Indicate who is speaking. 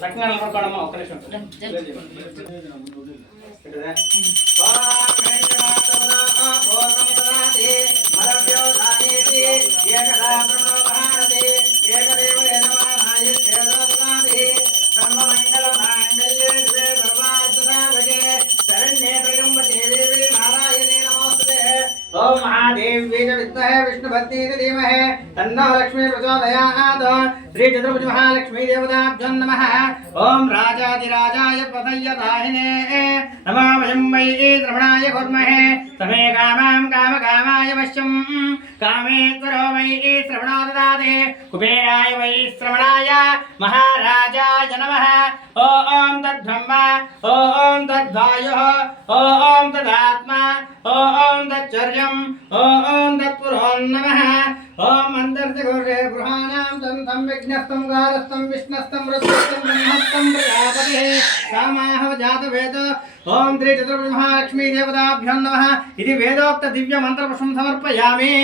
Speaker 1: చక్కగా నిలబడుకోవడమ్మా ఒక్క నిమిషం ओम महादेव्ये च विद्महे विष्णुभक्ति श्री चतुर्भुज महालक्ष्मी ओम राजाधिराजाय पतय दाहिने नमामयं मयि रमणाय कुर्महे। समे कामां कामकामाय पश्यं कामेश्वरो मयि श्रवणो ददाति कुबेराय मयि श्रवणाय महाराजाय नमः। ॐ तद्ब्रह्म ॐ तद्वायुः ॐ तदात्मा। తచ్చర్యం ఓం తత్పురోన్నమః ఓం అంతర్జగౌరే గృహాణాం తంతం విఘ్నస్తం గారస్తం విష్ణస్తం రుద్రస్తం బ్రహ్మస్తం ప్రజాపతి రామాహవ జాతవేద ఓం శ్రీ చతుర్భుజ మహాలక్ష్మీ దేవతాభ్యో నమః ఇది వేదోక్త దివ్య మంత్రపుష్పం సమర్పయామి